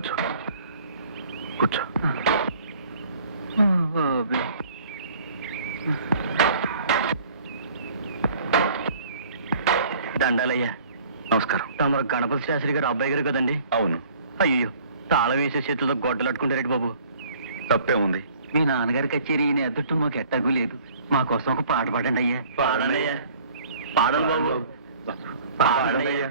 కూర్చో. కూర్చో. దండాలయ్యా. నమస్కారం. తమ గణపతి శాస్త్రి గారు అబ్బాయి గారు కదండి? అవును. అయ్యో తాళం వేసే చేతులతో గొడ్డలట్టుకుంటారేంటి బాబు. తప్పే ఉంది మీ నాన్నగారి కచేరీ ఈయన ఎదుట మాకు ఎట్టగూ లేదు. మా కోసం ఒక పాట పాడండి అయ్యా. పాడండి. అయ్యా పాడండి బాబు. పాడండి అయ్యా.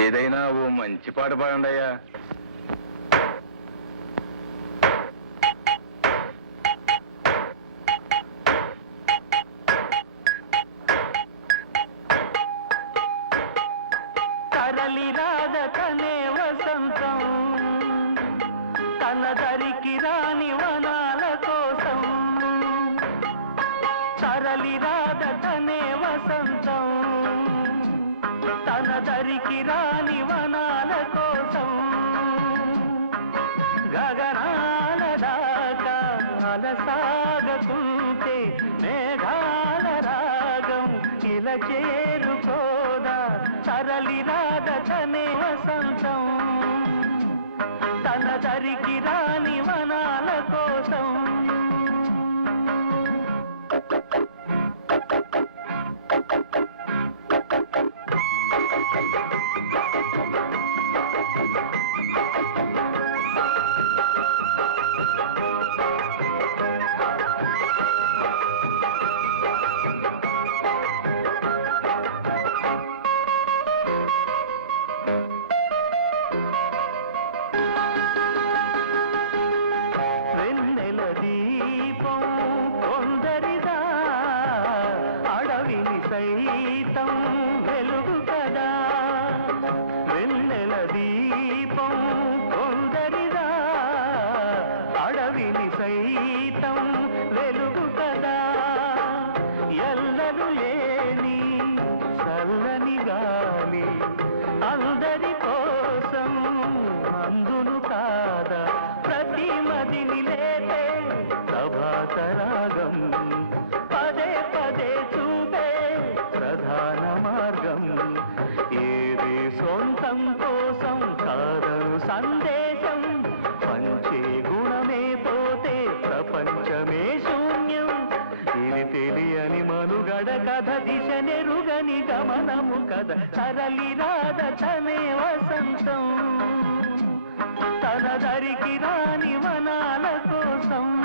ఏదైనా ఓ మంచి పాట పాడండి అయ్యా దరికి రాని వనాల కోసం గగనాల దాకా అలసాగకుంటే మేఘాల రాగం ఇలా చేరుకోదా తరలి రాదతనే వసంతం తన దరికి రాని వనాల కోసం మదిని లేదే పదే పదే చూపే ప్రధాన మార్గం. ఏది సొంతం కోసం కాదను సందేశం. పంచే గుణమే పోతే ప్రపంచమే శూన్యం. ఇది తెలియని మనుగడ కథ దిశ నెరుగని గమనము కథ. తరలి తనే వసంతం. తన దరికి రాని వనాల కోసం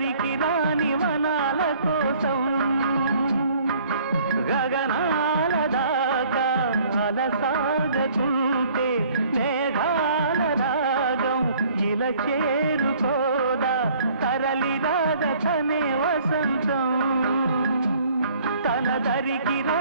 పరికి రాని వనాల కోసం గగనాల దాకా అలసాగకుంటే మేఘాల రాగం ఇలా చేరుకోదా తరలిరాద తనే వసంతం తన దరికి రా